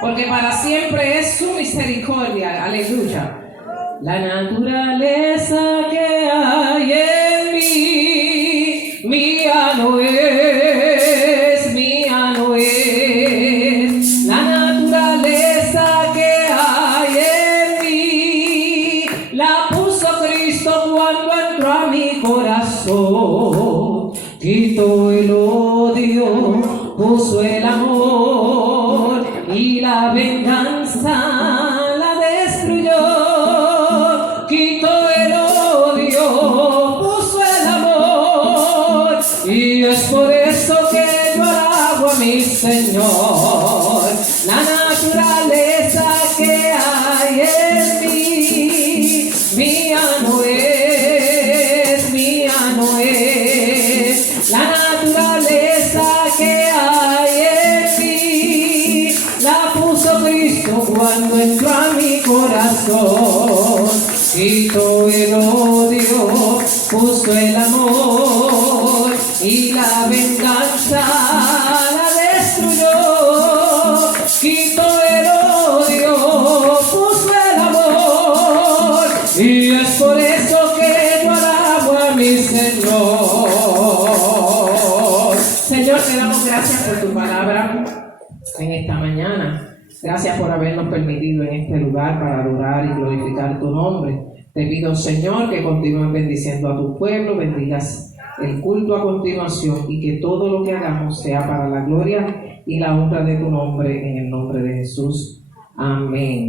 Porque para siempre es su misericordia. Aleluya. La naturaleza que hay en mí, mía no es, mía no es. La naturaleza que hay en mí, la puso Cristo cuando entró a mi corazón. Quitó el odio, puso el amor y la venganza. Por eso que yo alabo a mi Señor. La naturaleza que hay en mí, mía no es, mía no es. La naturaleza que hay en mí, la puso Cristo cuando entró a mi corazón. Quitó el odio, puso el amor y la venganza la destruyó. Quitó el odio, puso el amor, y es por eso que yo alabo a mi Señor. Señor, te damos gracias por tu palabra en esta mañana. Gracias por habernos permitido en este lugar para adorar y glorificar tu nombre. Te pido, Señor, que continúes bendiciendo a tu pueblo, bendigas el culto a continuación, y que todo lo que hagamos sea para la gloria y la honra de tu nombre, en el nombre de Jesús. Amén.